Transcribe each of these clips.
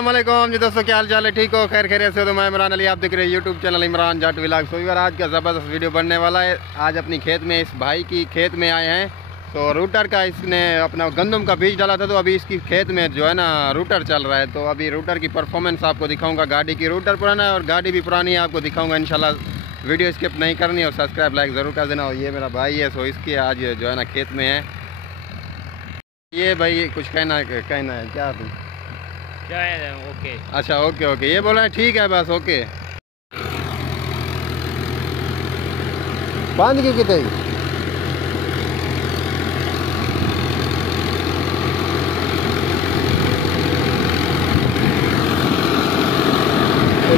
अस्सलामुअलैकुम जी दोस्तों, क्या हाल चाल है? ठीक हो? खैर खैरियत से हो? तो मैं इमरान अली, आप देख रहे हैं YouTube channel Imran Jat vlog. तो यार आज का ज़बरदस्त वीडियो बनने वाला है। आज अपनी खेत में, इस भाई की खेत में आए हैं। तो रूटर का इसने अपना गंदम का बीज डाला था, तो अभी इसकी खेत में जो है ना रूटर चल रहा है। तो अभी रूटर की परफॉर्मेंस आपको दिखाऊँगा। गाड़ी की रूटर पुराना है और गाड़ी भी पुरानी है, आपको दिखाऊँगा इंशाल्लाह। वीडियो स्किप नहीं करनी और सब्सक्राइब लाइक ज़रूर कर देना। और ये मेरा भाई है, सो इसकी आज जो है ना खेत में है। ये भाई कुछ कहना है क्या तुम? क्या है? ओके। अच्छा ओके ओके, ये बोला है ठीक है बस ओके। बांध की कितने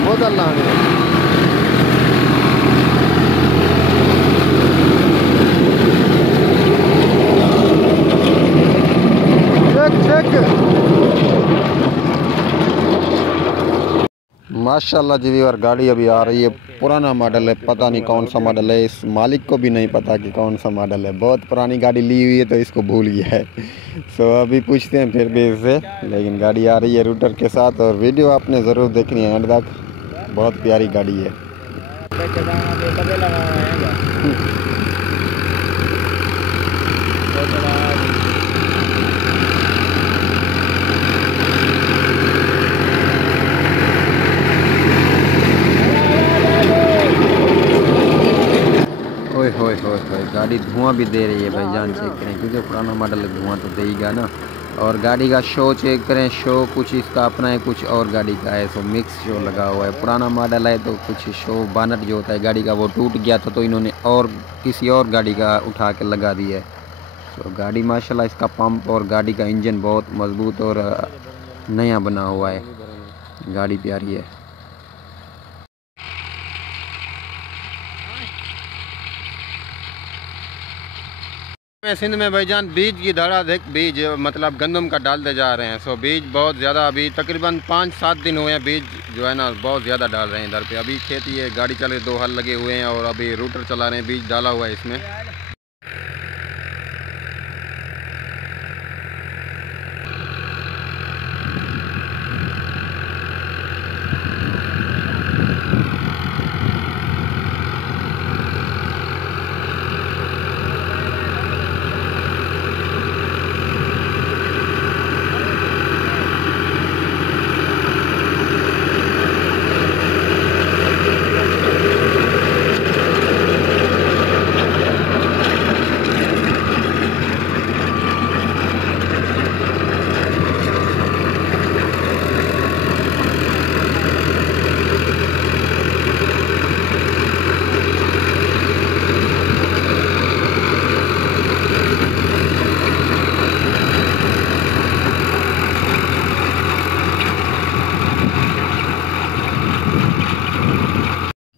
बोतल लाने माशाल्लाह जी। और गाड़ी अभी आ रही है, पुराना मॉडल है, पता नहीं कौन सा मॉडल है। इस मालिक को भी नहीं पता कि कौन सा मॉडल है। बहुत पुरानी गाड़ी ली हुई है तो इसको भूल गया है। सो अभी पूछते हैं फिर भी इससे। लेकिन गाड़ी आ रही है रूटर के साथ और वीडियो आपने ज़रूर देखनी है एंड तक। बहुत प्यारी गाड़ी है। ओए होए होए होए, गाड़ी धुआं भी दे रही है भाई जान। चेक करें क्योंकि पुराना मॉडल है, धुआं तो देगा ना। और गाड़ी का शो चेक करें, शो कुछ इसका अपना है, कुछ और गाड़ी का है। सो मिक्स शो लगा हुआ है। पुराना मॉडल है तो कुछ शो बानट जो होता है गाड़ी का वो टूट गया था, तो इन्होंने और किसी और गाड़ी का उठा के लगा दिया है। तो गाड़ी माशाल्लाह, इसका पंप और गाड़ी का इंजन बहुत मजबूत और नया बना हुआ है। गाड़ी प्यारी है। मैं सिंध में भाईजान बीज की धड़ाधड़ बीज मतलब गंदम का डालते जा रहे हैं। सो बीज बहुत ज़्यादा, अभी तकरीबन 5-7 दिन हुए हैं। बीज जो है ना बहुत ज़्यादा डाल रहे हैं इधर पे। अभी खेती है, गाड़ी चले, 2 हल लगे हुए हैं और अभी रूटर चला रहे हैं। बीज डाला हुआ है इसमें।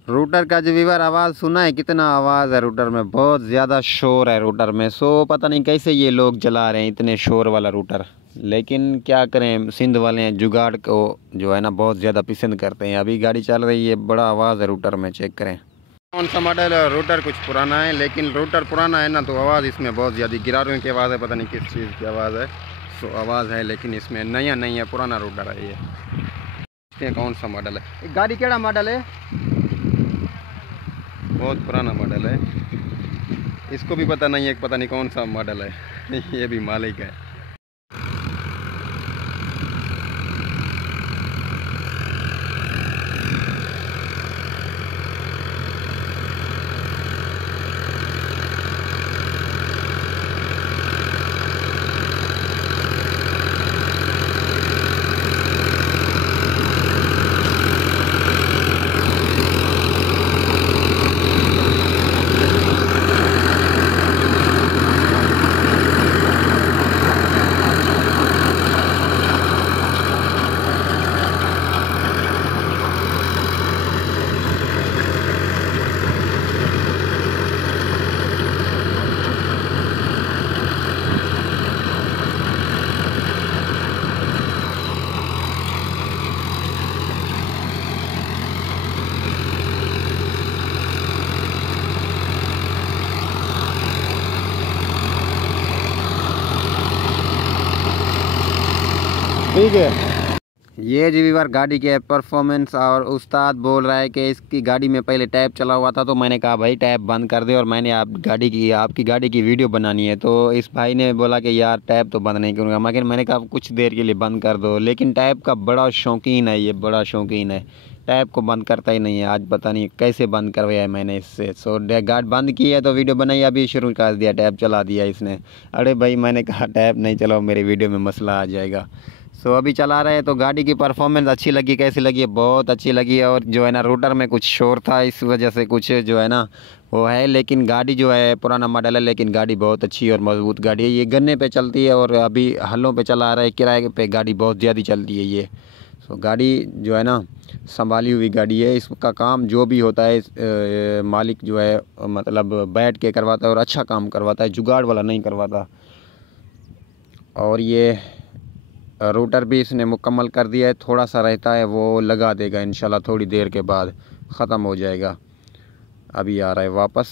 रूटर का जो व्यूअर आवाज़ सुना है, कितना आवाज़ है रूटर में, बहुत ज़्यादा शोर है रूटर में। सो पता नहीं कैसे ये लोग चला रहे हैं इतने शोर वाला रूटर। लेकिन क्या करें, सिंध वाले हैं, जुगाड़ को जो है ना बहुत ज़्यादा पसंद करते हैं। अभी गाड़ी चल रही है, बड़ा आवाज़ है रूटर में। चेक करें कौन सा मॉडल है। रूटर कुछ पुराना है, लेकिन रूटर पुराना है ना तो आवाज़ इसमें बहुत ज़्यादा, गिरारों की आवाज़ है, पता नहीं किस चीज़ की आवाज़ है। सो आवाज़ है, लेकिन इसमें नया नहीं है, पुराना रूटर है ये। कौन सा मॉडल है गाड़ी, केड़ा मॉडल है? बहुत पुराना मॉडल है। इसको भी पता नहीं है, पता नहीं कौन सा मॉडल है। ये भी मालिक है। ठीक है। ये जी व्यूअर गाड़ी के परफॉर्मेंस, और उस्ताद बोल रहा है कि इसकी गाड़ी में पहले टैप चला हुआ था, तो मैंने कहा भाई टैप बंद कर दे और मैंने आपकी गाड़ी की वीडियो बनानी है। तो इस भाई ने बोला कि यार टैप तो बंद नहीं करूँगा, मगर मैंने कहा कुछ देर के लिए बंद कर दो। लेकिन टैप का बड़ा शौकीन है, ये बड़ा शौकीन है, टैप को बंद करता ही नहीं है। आज पता नहीं कैसे बंद करवाया है मैंने इससे। सो गाड़ी बंद की है तो वीडियो बनाई, अभी शुरू कर दिया, टैप चला दिया इसने। अरे भाई मैंने कहा टैप नहीं चलाओ, मेरी वीडियो में मसला आ जाएगा। सो अभी चला रहे हैं। तो गाड़ी की परफॉर्मेंस अच्छी लगी, कैसी लगी है? बहुत अच्छी लगी है। और जो है ना रूटर में कुछ शोर था, इस वजह से कुछ जो है ना वो है, लेकिन गाड़ी जो है पुराना मॉडल है, लेकिन गाड़ी बहुत अच्छी और मज़बूत गाड़ी है। ये गन्ने पे चलती है और अभी हलों पे चला रहा है, किराए पे गाड़ी बहुत ज़्यादा चलती है ये। सो गाड़ी जो है ना संभाली हुई गाड़ी है। इसका काम जो भी होता है मालिक जो है मतलब बैठ के करवाता है और अच्छा काम करवाता है, जुगाड़ वाला नहीं करवाता। और ये रूटर भी इसने मुकम्मल कर दिया है, थोड़ा सा रहता है वो लगा देगा इंशाल्लाह, थोड़ी देर के बाद ख़त्म हो जाएगा। अभी आ रहा है वापस।